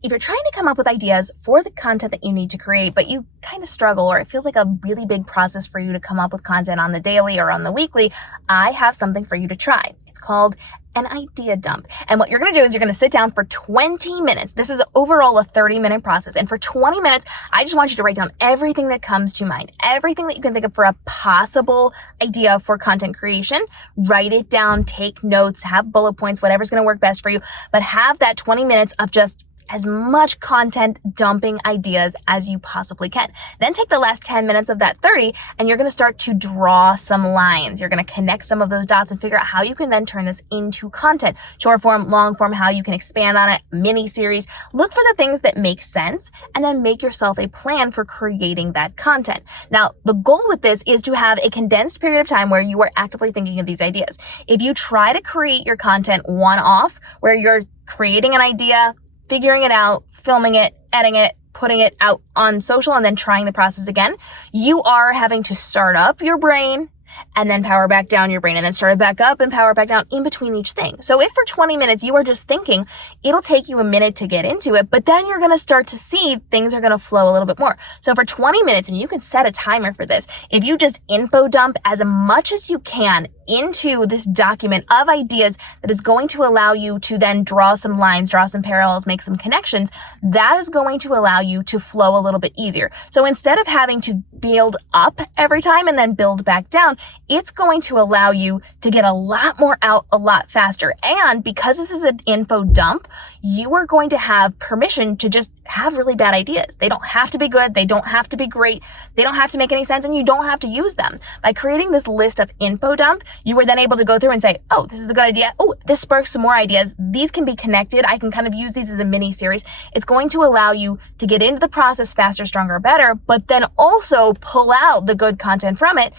If you're trying to come up with ideas for the content that you need to create, but you kind of struggle or it feels like a really big process for you to come up with content on the daily or on the weekly, I have something for you to try. It's called an idea dump. And what you're going to do is you're going to sit down for 20 minutes. This is overall a 30-minute process. And for 20 minutes, I just want you to write down everything that comes to mind, everything that you can think of for a possible idea for content creation. Write it down, take notes, have bullet points, whatever's going to work best for you, but have that 20 minutes of just as much content dumping ideas as you possibly can. Then take the last 10 minutes of that 30 and you're going to start to draw some lines. You're going to connect some of those dots and figure out how you can then turn this into content. Short form, long form, how you can expand on it, mini series. Look for the things that make sense and then make yourself a plan for creating that content. Now, the goal with this is to have a condensed period of time where you are actively thinking of these ideas. If you try to create your content one-off, where you're creating an idea, figuring it out, filming it, editing it, putting it out on social, and then trying the process again, you are having to start up your brain and then power back down your brain and then start it back up and power back down in between each thing. So if for 20 minutes you are just thinking, it'll take you a minute to get into it, but then you're going to start to see things are going to flow a little bit more. So for 20 minutes, and you can set a timer for this, if you just info dump as much as you can into this document of ideas that is going to allow you to then draw some lines, draw some parallels, make some connections, that is going to allow you to flow a little bit easier. So instead of having to build up every time and then build back down, it's going to allow you to get a lot more out a lot faster. And because this is an info dump, you are going to have permission to just have really bad ideas. They don't have to be good. They don't have to be great. They don't have to make any sense, and you don't have to use them. By creating this list of info dump, you were then able to go through and say, oh, this is a good idea. Oh, this sparks some more ideas. These can be connected. I can kind of use these as a mini series. It's going to allow you to get into the process faster, stronger, better, but then also pull out the good content from it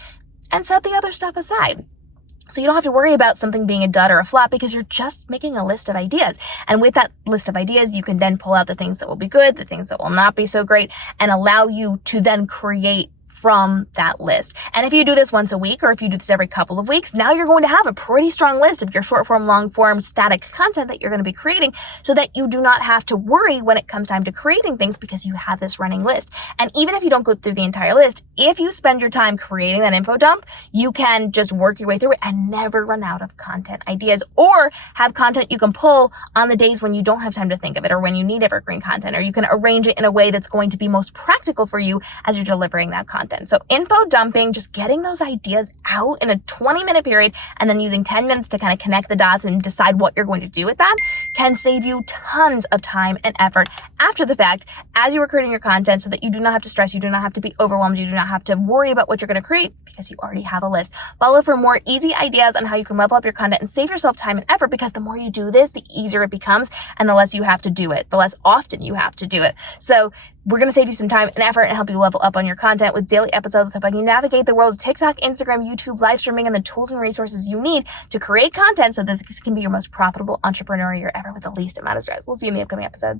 and set the other stuff aside. So you don't have to worry about something being a dud or a flop because you're just making a list of ideas. And with that list of ideas, you can then pull out the things that will be good, the things that will not be so great, and allow you to then create from that list. And if you do this once a week, or if you do this every couple of weeks, now you're going to have a pretty strong list of your short form, long form, static content that you're going to be creating, so that you do not have to worry when it comes time to creating things because you have this running list. And even if you don't go through the entire list, if you spend your time creating that info dump, you can just work your way through it and never run out of content ideas, or have content you can pull on the days when you don't have time to think of it, or when you need evergreen content, or you can arrange it in a way that's going to be most practical for you as you're delivering that content. So info dumping, just getting those ideas out in a 20-minute period and then using 10 minutes to kind of connect the dots and decide what you're going to do with that, can save you tons of time and effort after the fact as you are creating your content, so that you do not have to stress, you do not have to be overwhelmed, you do not have to worry about what you're going to create because you already have a list. Follow for more easy ideas on how you can level up your content and save yourself time and effort, because the more you do this, the easier it becomes and the less you have to do it, the less often you have to do it. So we're going to save you some time and effort and help you level up on your content with daily episodes helping you navigate the world of TikTok, Instagram, YouTube, live streaming, and the tools and resources you need to create content so that this can be your most profitable entrepreneur year ever with the least amount of stress. We'll see you in the upcoming episodes.